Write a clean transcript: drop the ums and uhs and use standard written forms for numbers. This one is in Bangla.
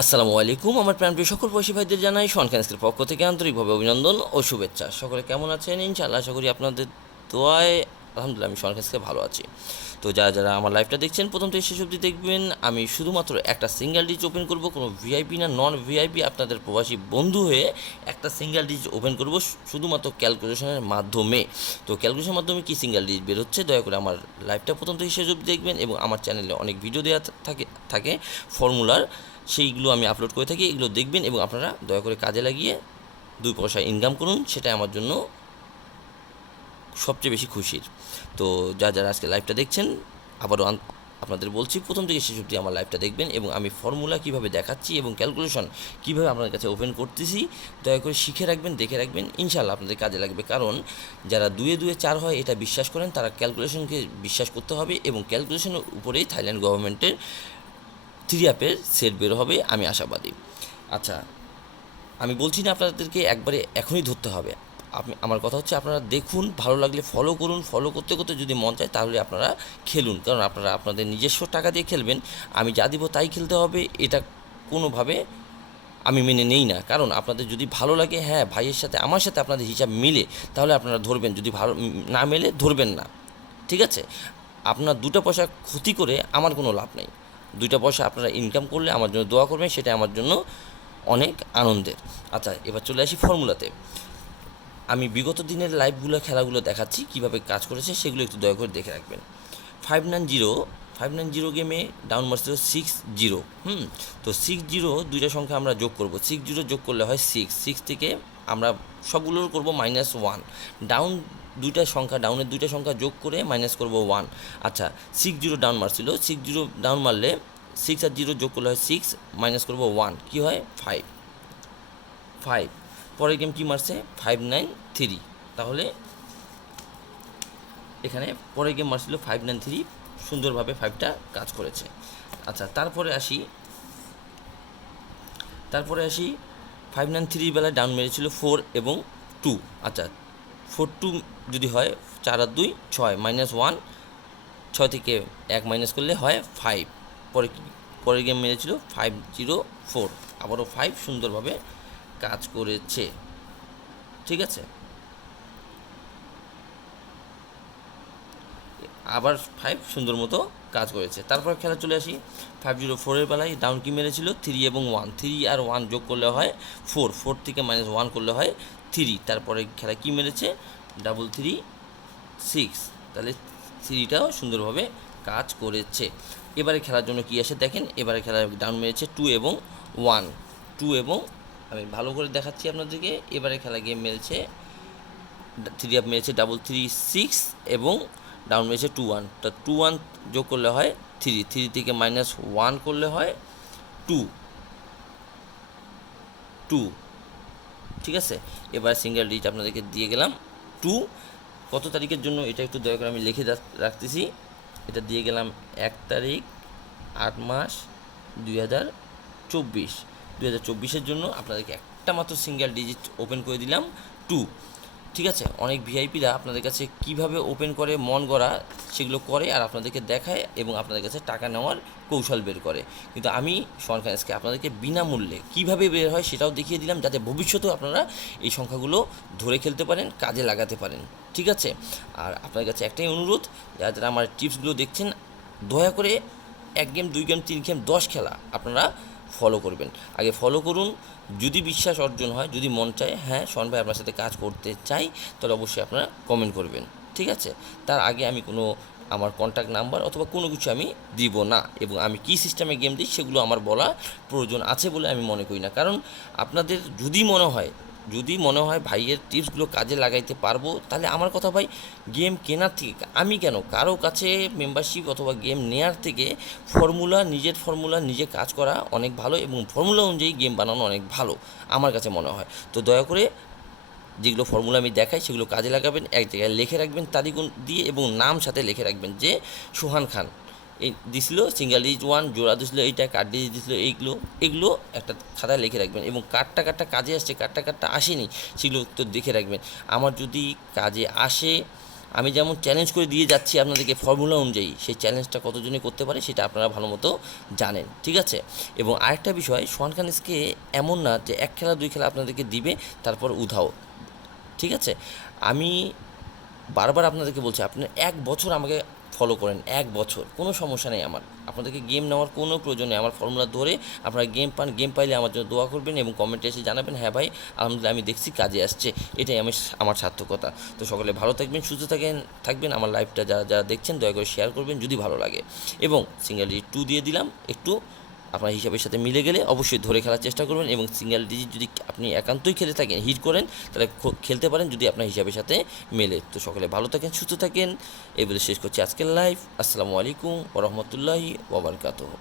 আসসালামু আলাইকুম। আমার প্রাণপ্রিয় সকল প্রবাসী ভাইদের জানাই শনখানস্কের পক্ষ থেকে আন্তরিকভাবে অভিনন্দন ও শুভেচ্ছা। সকলে কেমন আছেন? ইনশাআল্লাহ আশা করি আপনাদের দোয়ায় আলহামদুলিল্লাহ আমি শনখানস্কে ভালো আছি। তো যারা আমার লাইভটা দেখছেন প্রথম থেকে শেষ অবধি দেখবেন। আমি শুধুমাত্র একটা সিঙ্গেল ডিজ ওপেন করব, কোনো ভিআইপি না নন ভিআইপি, আপনাদের প্রবাসী বন্ধু হয়ে একটা সিঙ্গেল ডিজ ওপেন করব শুধুমাত্র ক্যালকুলেশনের মাধ্যমে। তো ক্যালকুলেশনের মাধ্যমে কি সিঙ্গেল ডিজ বের হচ্ছে দয়া করে আমার লাইভটা প্রথম থেকে শেষ অবধি দেখবেন। এবং আমার চ্যানেলে অনেক ভিডিও দেওয়া থাকে ফর্মুলার, সেইগুলো আমি আপলোড করে থাকি, এগুলো দেখবেন এবং আপনারা দয়া করে কাজে লাগিয়ে 2 পয়সা ইনকাম করুন, সেটাই আমার জন্য সবচেয়ে বেশি খুশির। তো যারা আজকে লাইভটা দেখছেন আবারও আপনাদের বলছি প্রথম থেকে শেষ অবধি আমার লাইভটা দেখবেন এবং আমি ফর্মুলা কীভাবে দেখাচ্ছি এবং ক্যালকুলেশন কীভাবে আপনাদের কাছে ওপেন করতেছি দয়া করে শিখে রাখবেন, দেখে রাখবেন, ইনশাআল্লাহ আপনাদের কাজে লাগবে। কারণ যারা 2 2 4 হয় এটা বিশ্বাস করেন, তারা ক্যালকুলেশনকে বিশ্বাস করতে হবে এবং ক্যালকুলেশনের উপরেই থাইল্যান্ড গভর্নমেন্টের 3 অ্যাপের সেট বের হবে, আমি আশাবাদী। আচ্ছা, আমি বলছি না আপনাদেরকে একবারে এখনই ধরতে হবে। আমার কথা হচ্ছে আপনারা দেখুন, ভালো লাগলে ফলো করুন, ফলো করতে করতে যদি মন চায় তাহলে আপনারা খেলুন। কারণ আপনারা আপনাদের নিজস্ব টাকা দিয়ে খেলবেন, আমি যা দিব তাই খেলতে হবে, এটা কোনোভাবে আমি মেনে নেই না। কারণ আপনাদের যদি ভালো লাগে, হ্যাঁ ভাইয়ের সাথে আমার সাথে আপনাদের হিসাব মিলে তাহলে আপনারা ধরবেন, যদি ভালো না মেলে ধরবেন না, ঠিক আছে? আপনার 2টা পয়সা ক্ষতি করে আমার কোনো লাভ নেই। 2টা পয়সা আপনারা ইনকাম করলে আমার জন্য দোয়া করবেন, সেটা আমার জন্য অনেক আনন্দের। আচ্ছা, এবার চলে আসি ফর্মুলাতে। আমি বিগত দিনের লাইভগুলো খেলাগুলো দেখাচ্ছি কীভাবে কাজ করেছে, সেগুলো একটু দয়া করে দেখে রাখবেন। 590 গেমে ডাউন মারছিল 6-0। তো 6-0 দুইটা সংখ্যা আমরা যোগ করব। 6-0 যোগ করলে হয় 6 থেকে আমরা সবগুলোর করব -1। ডাউন ডাউনের দুইটা সংখ্যা যোগ করে মাইনাস করব 1। আচ্ছা, 6-0 ডাউন মারছিল, 6-0 ডাউন মারলে 6 আর 0 যোগ করলে হয় 6, মাইনাস করব 1, কী হয় 5। পরের গেম কী মারছে 593, তাহলে এখানে পরের গেম মারছিল 593, সুন্দরভাবে 5টা কাজ করেছে। আচ্ছা, তারপরে আসি 593 বেলায় ডাউন মেরেছিল 4 এবং 2। আচ্ছা, 4-2 যদি হয় 4 আর 2 6, -1, 6 থেকে 1 মাইনাস করলে হয় 5। পরের গেম মেরেছিল 504, আবারও 5 সুন্দরভাবে কাজ করেছে, ঠিক আছে? আবার 5 সুন্দর মতো কাজ করেছে। তারপর খেলা চলে আসি 504-এর বেলায় ডাউন কি মেরেছিল 3 এবং 1। 3 আর 1 যোগ করলে হয় 4, 4 থেকে -1 করলে হয় 3। তারপরে খেলা কি মেরেছে 336, তাহলে 3টাও সুন্দরভাবে কাজ করেছে। এবারে খেলার জন্য কি আসে দেখেন, এবারে খেলা ডাউন মেরেছে 2 এবং 1। 2 এবং আমি ভালো করে দেখাচ্ছি আপনাদেরকে। এবারে খেলা গেম মেরেছে 3 আপ মেরেছে 336 এবং ডাউন মেরেছে 2-1। তা 2-1 যোগ করলে হয় 3, 3 থেকে -1 করলে হয় 2, ঠিক আছে? এবার সিঙ্গেল ডিজিট আপনাদেরকে দিয়ে গেলাম 2। কত তারিখের জন্য এটা একটু দয়া করে আমি লিখে রাখতেছি। এটা দিয়ে গেলাম 1 তারিখ 8 মাস 2024। 2024-এর জন্য আপনাদেরকে একটা মাত্র সিঙ্গেল ডিজিট ওপেন করে দিলাম 2, ঠিক আছে? অনেক ভিআইপিরা আপনাদের কাছে কিভাবে ওপেন করে মন গড়া সেগুলো করে আর আপনাদেরকে দেখায় এবং আপনাদের কাছে টাকা নেওয়ার কৌশল বের করে। কিন্তু আমি শনখানস্কে আপনাদেরকে বিনামূল্যে কীভাবে বের হয় সেটাও দেখিয়ে দিলাম, যাতে ভবিষ্যতেও আপনারা এই সংখ্যাগুলো ধরে খেলতে পারেন, কাজে লাগাতে পারেন, ঠিক আছে? আর আপনাদের কাছে একটাই অনুরোধ, যারা আমার টিপসগুলো দেখছেন দয়া করে 1 গেম 2 গেম 3 গেম 10 খেলা আপনারা ফলো করবেন। আগে ফলো করুন, যদি বিশ্বাস অর্জন হয়, যদি মন চায় হ্যাঁ শোন ভাই আপনার সাথে কাজ করতে চাই, তাহলে অবশ্যই আপনারা কমেন্ট করবেন, ঠিক আছে? তার আগে আমি কোনো আমার কন্ট্যাক্ট নাম্বার অথবা কোনো কিছু আমি দিব না এবং আমি কী সিস্টেমে গেম দিই সেগুলো আমার বলা প্রয়োজন আছে বলে আমি মনে করি না। কারণ আপনাদের যদি মনে হয় ভাইয়ের টিপসগুলো কাজে লাগাইতে পারবো, তাহলে আমার কথা ভাই গেম কেনার থেকে আমি কেন কারো কাছে মেম্বারশিপ অথবা গেম নেয়ার থেকে নিজের ফর্মুলা নিজে কাজ করা অনেক ভালো এবং ফর্মুলা অনুযায়ী গেম বানানো অনেক ভালো আমার কাছে মনে হয়। তো দয়া করে যেগুলো ফর্মুলা আমি দেখাই সেগুলো কাজে লাগাবেন, এক জায়গায় লিখে রাখবেন তারিখ দিয়ে এবং নাম সাথে লিখে রাখবেন যে সোহান খান এই দিছিল, সিঙ্গেল ডিজিট 1 জোড়া দিছিল, এইটা কার্ড ডিজিট দিছিল, এগুলো একটা খাতায় লিখে রাখবেন এবং কার্ডটা কাজে আসছে কার্ডটা আসেনি সেগুলো তো দেখে রাখবেন। আমার যদি কাজে আসে আমি যেমন চ্যালেঞ্জ করে দিয়ে যাচ্ছি আপনাদেরকে ফর্মুলা অনুযায়ী, সেই চ্যালেঞ্জটা কতজনে করতে পারে সেটা আপনারা ভালো মতো জানেন, ঠিক আছে। এবং আরেকটা বিষয়, সোহান খানকে এমন না যে 1 খেলা 2 খেলা আপনাদেরকে দিবে তারপর উধাও, ঠিক আছে। আমি বারবার আপনাদেরকে বলছি, আপনি 1 বছর আমাকে ফলো করেন, 1 বছর, কোনো সমস্যা নেই আমার। আপনাদেরকে গেম নেওয়ার কোনো প্রয়োজন নেই। আমার ফর্মুলা ধরে আপনারা গেম পান, গেম পাইলে আমার জন্য দোয়া করবেন এবং কমেন্টে এসে জানাবেন, হ্যাঁ ভাই আলহামদুলিল্লাহ আমি দেখছি কাজে আসছে, এটাই আমার সার্থকতা। তো সকলে ভালো থাকবেন, সুস্থ থাকবেন। আমার লাইভটা যারা যারা দেখছেন দয়া করে শেয়ার করবেন যদি ভালো লাগে। এবং সিঙ্গেল ডিজিট 2 দিয়ে দিলাম, একটু আপনার হিসাবের সাথে মিলে গেলে অবশ্যই ধরে খেলার চেষ্টা করবেন। এবং সিঙ্গেল ডিজিট যদি আপনি একান্তই খেলে থাকেন, হিট করেন, তাহলে খেলতে পারেন যদি আপনার হিসাবের সাথে মেলে। তো সকলে ভালো থাকেন, সুস্থ থাকেন, এই বলে শেষ করছি আজকের লাইভ। আসসালামু আলাইকুম ওয়া রাহমাতুল্লাহি ওয়া বারাকাতুহু।